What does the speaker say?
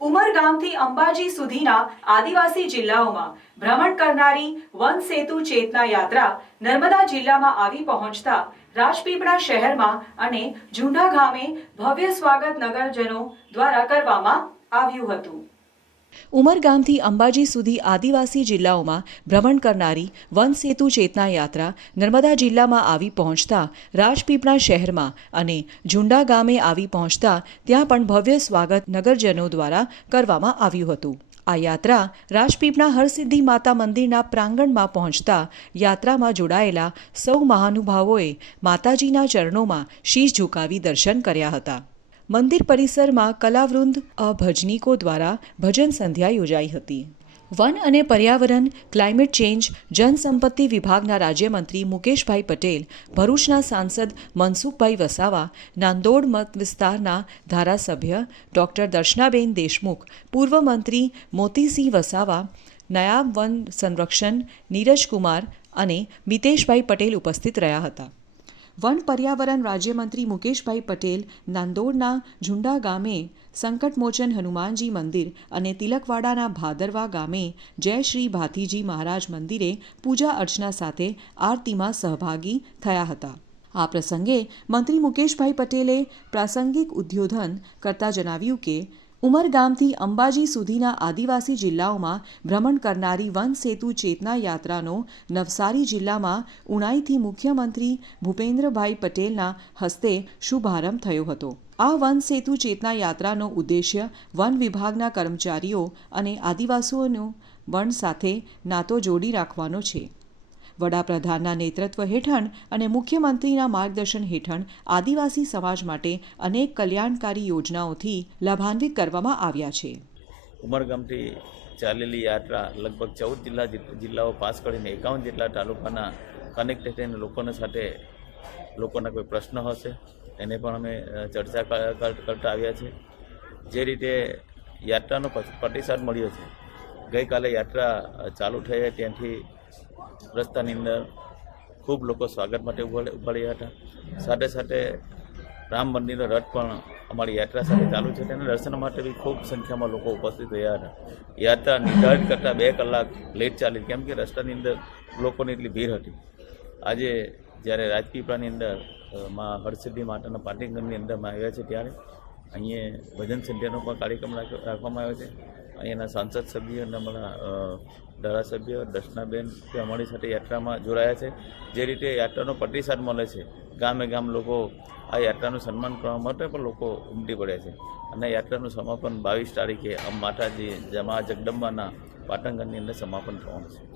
ઉમરગામથી અંબાજી સુધીના આદિવાસી જિલ્લાઓમાં ભ્રમણ કરનારી વન સેતુ ચેતના યાત્રા નર્મદા જિલ્લામાં આવી પહોંચતા રાજપીપળા શહેરમાં અને ઝુંડા ગામે ભવ્ય સ્વાગત નગરજનો દ્વારા કરવામાં આવ્યું હતું। ઉમરગામથી અંબાજી સુધી આદિવાસી જિલ્લાઓમાં ભ્રમણ કરનારી વન સેતુ ચેતના યાત્રા નર્મદા જિલ્લામાં આવી પહોંચતા રાજપીપળા શહેરમાં અને ઝુંડા ગામે આવી પહોંચતા ત્યાં પણ ભવ્ય સ્વાગત નગરજનો દ્વારા કરવામાં આવ્યું હતું। આ યાત્રા રાજપીપળા હરસિદ્ધિ માતા મંદિરના પ્રાંગણમાં પહોંચતા યાત્રામાં જોડાયેલા સૌ મહાનુભાવોએ માતાજીના ચરણોમાં શીશ ઝુકાવી દર્શન કર્યા હતા। મંદિર પરિસરમાં કલાવૃંદ ભજનીકો દ્વારા ભજન સંધ્યા યોજાઈ હતી। વન અને પર્યાવરણ, ક્લાઇમેટ ચેન્જ, જનસંપત્તિ વિભાગના રાજ્યમંત્રી મુકેશભાઈ પટેલ, ભરૂચના સાંસદ મનસુખભાઈ વસાવા, નાંદોડ મત વિસ્તારના ધારાસભ્ય ડૉક્ટર દર્શનાબેન દેશમુખ, પૂર્વ મંત્રી મોતીસિંહ વસાવા, નાયબ વન સંરક્ષણ નીરજકુમાર અને મિતેશભાઈ પટેલ ઉપસ્થિત રહ્યા હતા। વન પર્યાવરણ રાજ્યમંત્રી મુકેશભાઈ પટેલ નાંદોડના ઝુંડા ગામે સંકટમોચન હનુમાનજી મંદિર અને તિલકવાડાના ભાદરવા ગામે જય શ્રી ભાથીજી મહારાજ મંદિરે પૂજા અર્ચના સાથે આરતીમાં સહભાગી થયા હતા। આ પ્રસંગે મંત્રી મુકેશભાઈ પટેલે પ્રાસંગિક ઉદ્બોધન કરતા જણાવ્યું કે ઉમરગામથી અંબાજી સુધીના આદિવાસી જિલ્લાઓમાં ભ્રમણ કરનારી વન સેતુ ચેતના યાત્રાનો નવસારી જિલ્લામાં ઉનાઈથી મુખ્યમંત્રી ભૂપેન્દ્રભાઈ પટેલના હસ્તે શુભારંભ થયો હતો। આ વન સેતુ ચેતના યાત્રાનો ઉદ્દેશ્ય વન વિભાગના કર્મચારીઓ અને આદિવાસીઓનો વન સાથે નાતો જોડી રાખવાનો છે। વડાપ્રધાનના નેતૃત્વ હેઠળ અને મુખ્યમંત્રીના માર્ગદર્શન હેઠળ આદિવાસી સમાજ માટે અનેક કલ્યાણકારી યોજનાઓથી લાભાન્વિત કરવામાં આવ્યા છે। ઉમરગામથી ચાલેલી યાત્રા લગભગ 14 જિલ્લાઓ પાસ કરીને 51 જેટલા તાલુકાના કનેક્ટ થઈને લોકોના કોઈ પ્રશ્ન હશે એને પણ અમે ચર્ચા કરતા આવ્યા છે। જે રીતે યાત્રાનો પ્રતિસાદ મળ્યો છે, ગઈકાલે યાત્રા ચાલુ થઈ ત્યાંથી રસ્તાની અંદર ખૂબ લોકો સ્વાગત માટે ઉભા હતા। સાથે સાથે રામ મંદિરનો રથ પણ અમારી યાત્રા સાથે ચાલુ છે, તેના દર્શન માટે બી ખૂબ સંખ્યામાં લોકો ઉપસ્થિત રહ્યા હતા। યાત્રા નિર્ધારિત કરતાં 2 કલાક લેટ ચાલી, કેમ કે રસ્તાની અંદર લોકોની એટલી ભીડ હતી। આજે જ્યારે રાજપીપળાની અંદર માં હરસિદ્ધિ માતાના પાટીગણની અંદરમાં આવ્યા છે, ત્યારે અહીંયા ભજન સંધ્યાનો પણ કાર્યક્રમ રાખવામાં આવ્યો છે। અહીંયાના સાંસદ સભ્ય અને અમારા ધારાસભ્ય દર્શનાબેન તે અમારી સાથે યાત્રામાં જોડાયા છે। જે રીતે યાત્રાનો પ્રતિસાદ મળે છે, ગામે ગામ લોકો આ યાત્રાનું સન્માન કરવા માટે પણ લોકો ઉમટી પડ્યા છે અને યાત્રાનું સમાપન 22 તારીખે માતાજી જમા જગદંબાના પાટણગણની અંદર સમાપન થવાનું છે।